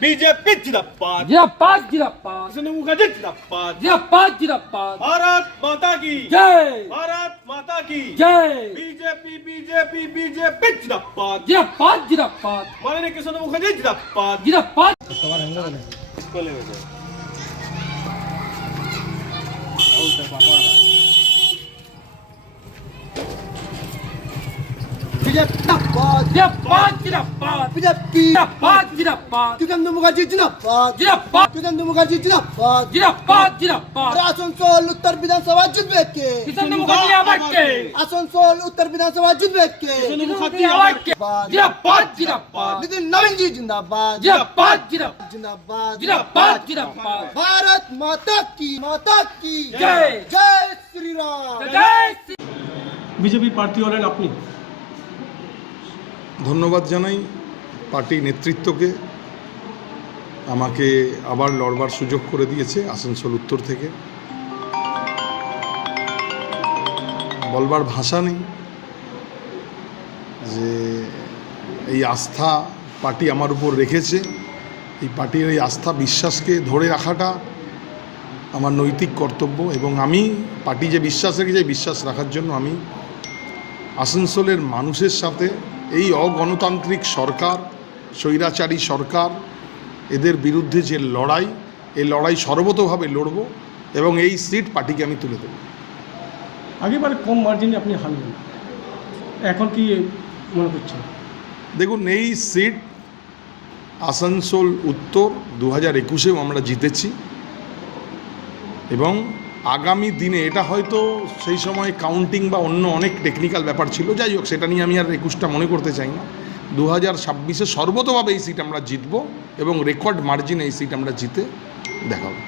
BJP जिंदाबाद जिंदाबाद जिंदाबाद सोनू मुखर्जी जिंदाबाद जिंदाबाद जिंदाबाद भारत माता की जय भारत माता की जय बीजेपी बीजेपी बीजेपी जिंदाबाद जिंदाबाद जिंदाबाद माननीय सोनू मुखर्जी जिंदाबाद जिंदाबाद इसको ले जाओ जिंदाबाद जिंदाबाद जिंदाबाद जिंदाबाद जिंदाबाद किशोर मुखर्जी जिंदाबाद जिंदाबाद किशोर मुखर्जी जिंदाबाद जिंदाबाद जिंदाबाद आसनसोल उत्तर विधानसभा जितबे के किशन मुखर्जी आवाज के आसनसोल उत्तर विधानसभा जितबे के सोनू मुखर्जी आवाज के जिंदाबाद जिंदाबाद नितिन नवीन जी जिंदाबाद जिंदाबाद जिंदाबाद जिंदाबाद जिंदाबाद जिंदाबाद भारत माता की जय जय श्री राम जय श्री বিজেপি প্রার্থী হলেন আপনি ধন্যবাদ জানাই পার্টি নেতৃত্বকে আমাকে আবার লড়বার সুযোগ করে দিয়েছে আসানসোল উত্তর থেকে। বলবার ভাষা নেই যে এই আস্থা পার্টি আমার উপর রেখেছে, এই পার্টির এই আস্থা বিশ্বাসকে ধরে রাখাটা আমার নৈতিক কর্তব্য এবং আমি পার্টি যে বিশ্বাস রেখেছে বিশ্বাস রাখার জন্য আমি আসানসোলের মানুষের সাথে এই অগণতান্ত্রিক সরকার, স্বৈরাচারী সরকার, এদের বিরুদ্ধে যে লড়াই, এই লড়াই সর্বতোভাবে লড়ব এবং এই সিট পার্টিকে আমি তুলে দেব। আগেবার কম মার্জিনে আপনি হারলেন, এখন কি মনে করছেন? দেখুন, এই সিট আসানসোল উত্তর 2021-এও আমরা জিতেছি এবং আগামী দিনে এটা হয়তো সেই সময় কাউন্টিং বা অন্য অনেক টেকনিক্যাল ব্যাপার ছিল, যাই হোক সেটা নিয়ে আমি আর 21টা মনে করতে চাই না। 2026-এ সর্বতোভাবে এই সিট আমরা জিতব এবং রেকর্ড মার্জিনে এই সিট আমরা জিতে দেখাবো।